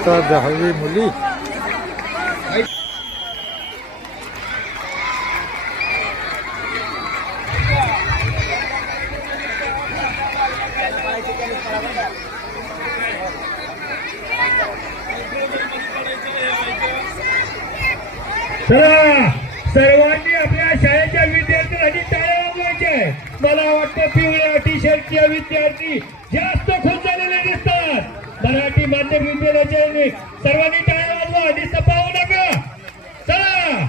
इयत्ता दहावी मुली. सर्वांनी आपल्या शाळेच्या विद्यार्थ्यांसाठी टाळ्या वाजवायच्या मला वाटतं पिवळ्या टी शर्टच्या विद्यार्थी जास्त खुश झालेले दिसतात. मराठी माध्यम विद्यालयाचे सर्वांनी टाळ्या वाजवा. आधीच पाहू नका. चला.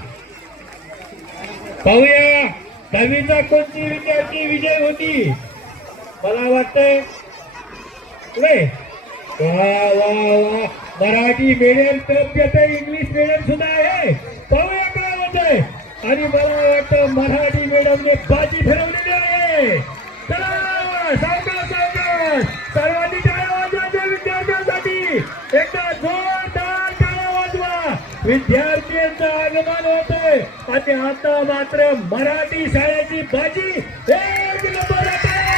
पाहूया. दहावीचा कोणती विद्यार्थी विजय होती? मला वाटतंय पुढे. वा वा वा. मराठी मीडियम तर इंग्लिश मीडियम सुद्धा आहे. पाहूया काय होतंय. आणि मला वाटतं मराठी मीडियमने बाजी फिरवलेली आहे. चला सावकाश सावकाश. सर्वांनी विद्यार्थ्यांचं आगमन आहे आणि आता मात्र मराठी शाळेची बाजी. एक नंबर टाळ्या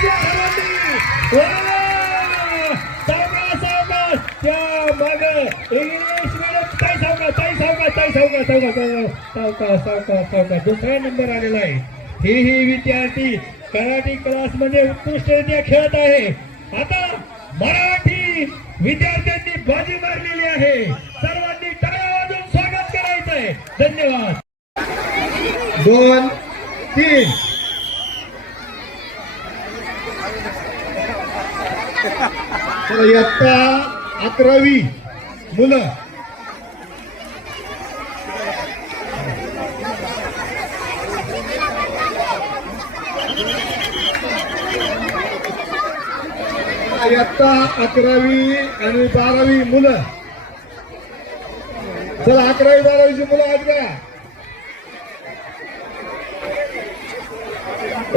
वाजवा त्या माग इंग्लिश मिडियम ताई सावकाश ताई सावकाश ताई सावकाश सावकाश सावकाश सावकाश सावकाश दुसरा नंबर आलेला आहे. ही ही विद्यार्थी कराठी क्लासमध्ये उत्कृष्टरित्या खेळत आहे. आता मराठी विद्यार्थ्यांनी बाजी मारलेली आहे. सर्वांनी आहे. धन्यवाद. दोन तीन. इयत्ता अकरावी मुलं. इयत्ता अकरावी आणि बारावी मुलं. चला अकरावी बारावीची मुलं आहेत का?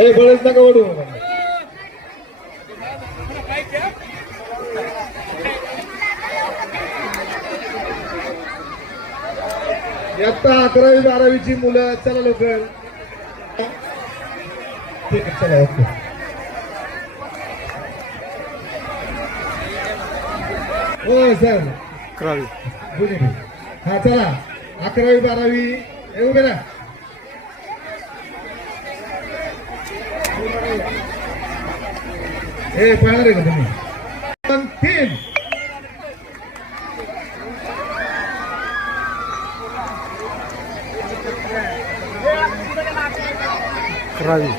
ए बळच नका ओढू. इयत्ता अकरावी बारावीची मुलं चला लवकर. ठीक आहे चला ओके. हो सर. अकरावी. हा चला. अकरावी बारावी. येऊ उभे हे पाहणार आहे का तुम्ही दोन, तीन अकरावी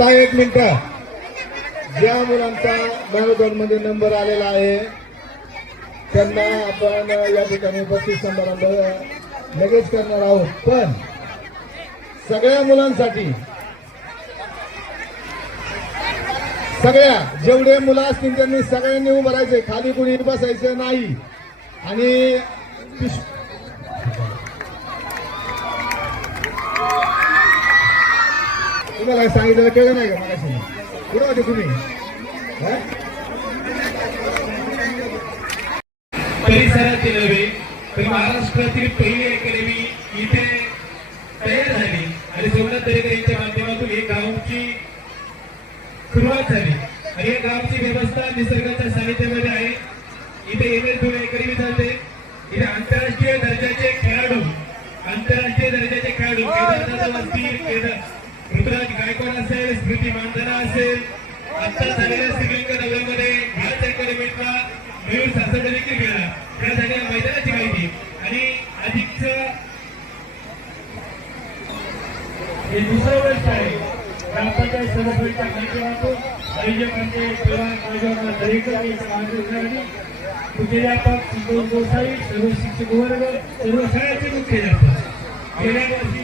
आता एक मिनिट. ज्या मुलांचा मॅरेथॉनमध्ये नंबर आलेला आहे त्यांना आपण या ठिकाणी बक्षीस समारंभ लगेच करणार आहोत. पण सगळ्या मुलांसाठी सगळ्या जेवढे मुलं असतील त्यांनी सगळ्यांनी उभं राहायचे खाली कुणी बसायचं नाही. आणि तुम्हाला सांगितलं कळलं नाही का मला कुठं होते तुम्ही? हा? परिसरातील नव्हे तर महाराष्ट्रातील पहिली अकॅडमी इथे तयार झाली. आणि सोमनाथ दरेकर यांच्या माध्यमातून एक गावची सुरुवात झाली. आणि या गावची व्यवस्था निसर्गाच्या सानिध्यामध्ये आहे. इथे एम एस धुळे अकॅडमी चालते. इथे आंतरराष्ट्रीय दर्जाचे खेळाडू आंतरराष्ट्रीय दर्जाचे खेळाडू केदारनाथ असतील केदार ऋतुराज गायकवाड असेल स्मृती मानधना असेल आता झालेल्या श्रीलंका दौऱ्यामध्ये भारत अकॅडमीतला मयूर सासवडे देखील गेला त्या झालेल्या मैदानाची माहिती. आणि अधिकचं हे दुसरं वर्ष आहे. ग्रामपंचायत माध्यमातून आयोजक म्हणजे दरेकर मुख्याध्यापक संतोष गोसाई सर्व शिक्षक वर्ग सर्व शाळेचे मुख्याध्यापक. गेल्या वर्षी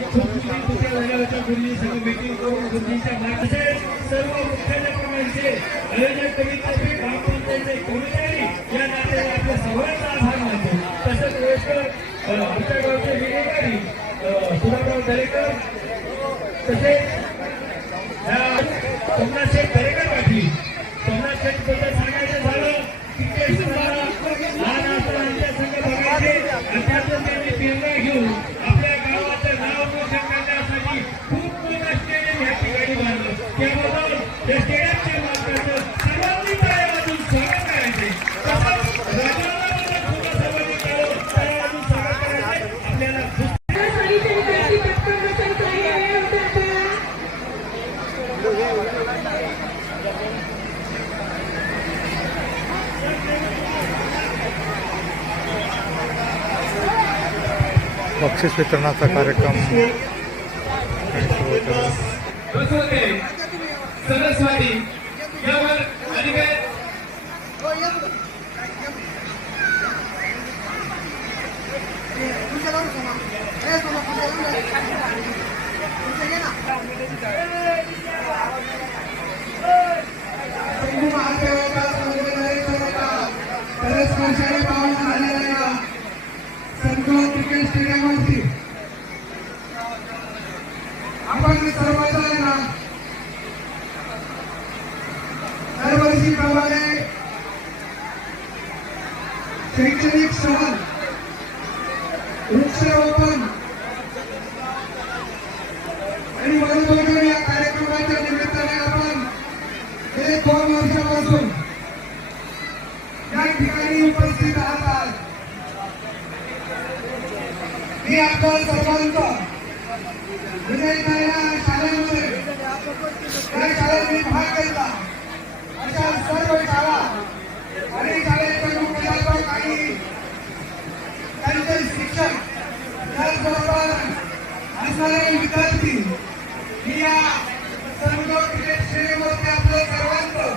झाल्या होत्या मुली सगळं मीटिंग करून गुरुजींच्या मार्गदर्शन सर्व मुख्याध्यापकांचे आयोजन कमिटीचे ग्रामपंचायतचे कर्मचारी या नात्याने आपल्या सर्वांचा आभार मानतो. तसंच वयस्कर आमच्या गावचे विलेकरी अ, दरेकर तसेच ह्या सोमनाथ शेठ दरेकर पाटील सोमनाथ शेठ बक्षीस वितरणाचा कार्यक्रम. सरस्वती यावर अधिकार हिंदू महासेवेचा संघटनेचा बरेच वर्षाने पाहून झालेला या संतोष क्रिकेट स्टेडियमवरती आपण सर्वजण ना दरवर्षीप्रमाणे शैक्षणिक सहल वृक्षारोपण आणि वनभोजन या कार्यक्रमाच्या निमित्ताने आपण गेले दोन वर्षापासून या ठिकाणी उपस्थित आहात. आज मी आपल्या सर्वांचा विजय या शाळेमध्ये या शाळेत मी भाग घेतला. अशा सर्व शाळा आणि शाळेचे मुख्याध्यापक आणि त्यांचे शिक्षक त्याचबरोबर असणारे विद्यार्थी मी या सर्व क्रिकेट श्रेणीवरती आपलं सर्वांचं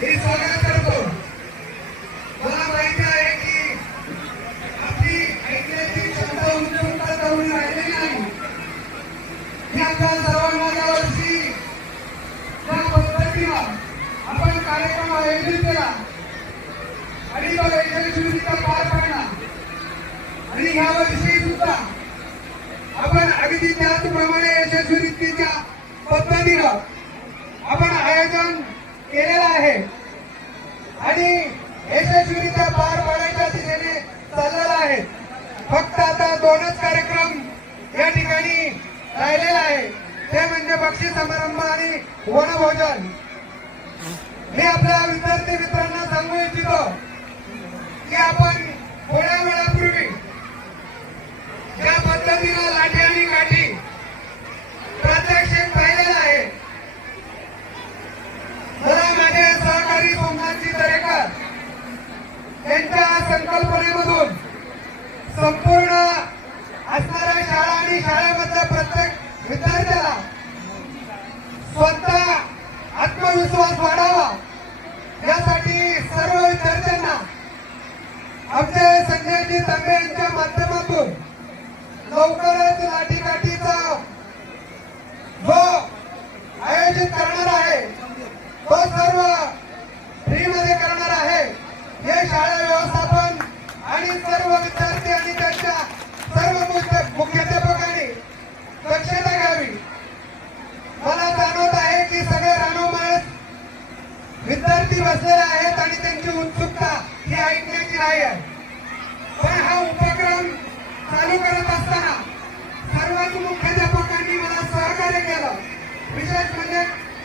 हे स्वागत करतो. मला माहिती आहे की आपली ऐकण्याची क्षमता उंच उंच जाऊन राहिलेली नाही. मी आपल्या सर्वांना या वर्षी या पद्धतीनं आपण कार्यक्रम आयोजित केला. आणि तो यशस्वीरित्या पार पाडला. आणि या सुद्धा आपण अगदी त्याचप्रमाणे यशस्वीरित्या पद्धतीनं आपण आयोजन केलेलं आहे. आणि यशस्वीरित्या पार पाडायच्या दिशेने चाललेला आहे. फक्त आता दोनच कार्यक्रम या ठिकाणी राहिलेला आहे ते म्हणजे पक्षी समारंभ आणि वनभोजन. मी आपल्या विद्यार्थी मित्रांना सांगू इच्छितो की आपण थोड्या वेळापूर्वी ज्या पद्धतीनं लाठी आणि काठी प्रात्यक्षिक पाहिलेलं आहे मला माझे सहकारी सोमनाथजी दरेकर यांच्या संकल्पनेमधून संपूर्ण असणाऱ्या शाळा आणि शाळेमधल्या प्रत्येक विद्यार्थ्याला स्वतः आत्मविश्वास वाढावा यासाठी सर्व विद्यार्थ्यांना आमचे संजयजी तांबे यांच्या माध्यमातून लवकरच लाठीकाठीचा जो आयोजित करणार आहे. तो सर्व फ्रीमध्ये करणार आहे. हे शाळा व्यवस्थापन आणि सर्व विद्यार्थी आणि त्यांच्या सर्व मुख्याध्यापकांनी दक्षता घ्यावी. मला जाणवत आहे की सगळे रानोमाळ विद्यार्थी बसलेले आहेत आणि त्यांची उत्सुकता ही ऐकण्याची नाही आहे पण हा उपक्रम चालू करत असताना सर्वच मुख्याध्यापकांनी मला सहकार्य केलं विशेष म्हणजे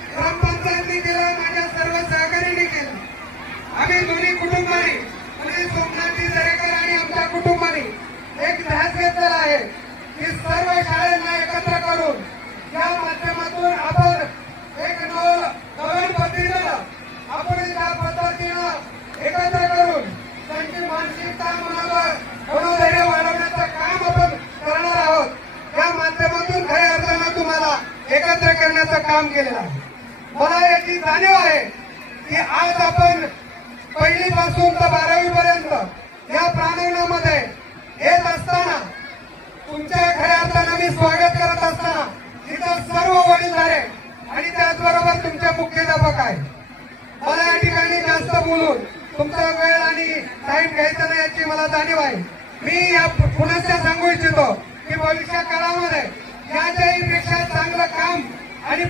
ग्रामपंचायतनी केलं माझ्या सर्व सहकार्याने केलं. आम्ही दोन्ही कुटुंबाने म्हणजे सोमनाथजी दरेकर आणि आमच्या कुटुंबाने एक ध्यास घेतलेला आहे. की सर्व शाळांना एकत्र करून या माध्यमातून आपण एक नव नवीन पद्धतीनं आपण त्या पद्धतीनं एकत्र करून त्यांची मानसिकता मनोबल मनोधैर्य वाढवण्याचं काम आपण करणार आहोत या माध्यमातून खऱ्या अर्थानं तुम्हाला एकत्र करण्याचं काम केलेलं आहे. मला याची जाणीव आहे की आज आपण पहिलीपासून तर बारावी पर्यंत या प्रांगणामध्ये येत असताना तुमच्या खऱ्या अर्थानं मी स्वागत करत असताना तिथं सर्व वडीलधारे आणि त्याचबरोबर तुमचे मुख्याध्यापक आहे मला या ठिकाणी जास्त बोलून तुमचा वेळ आणि टाईम घ्यायचा नाही याची मला जाणीव आहे. मी या पुनश्च सांगू इच्छितो की भविष्य काळामध्ये याच्याही पेक्षा चांगलं काम आणि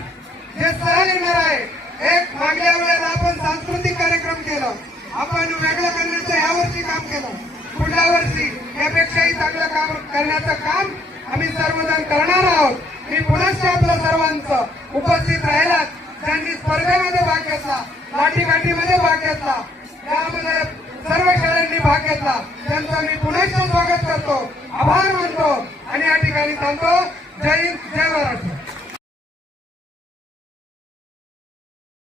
जे सहल येणार आहे एक मागल्या वेळेला आपण सांस्कृतिक कार्यक्रम केलं. आपण वेगळं करण्याचं यावर्षी काम केलं. पुढल्या वर्षी यापेक्षाही चांगलं काम करण्याचं काम आम्ही सर्वजण करणार आहोत. मी पुनश्च आपलं सर्वांचं उपस्थित राहिलात. ज्यांनी स्पर्धेमध्ये भाग घेतला लाठीकाठीमध्ये भाग घेतला त्यामध्ये सर्व शाळांनी भाग घेतला त्यांचं मी पुनश्च स्वागत करतो. आभार मानतो आणि या ठिकाणी सांगतो जय हिंद जय महाराष्ट्र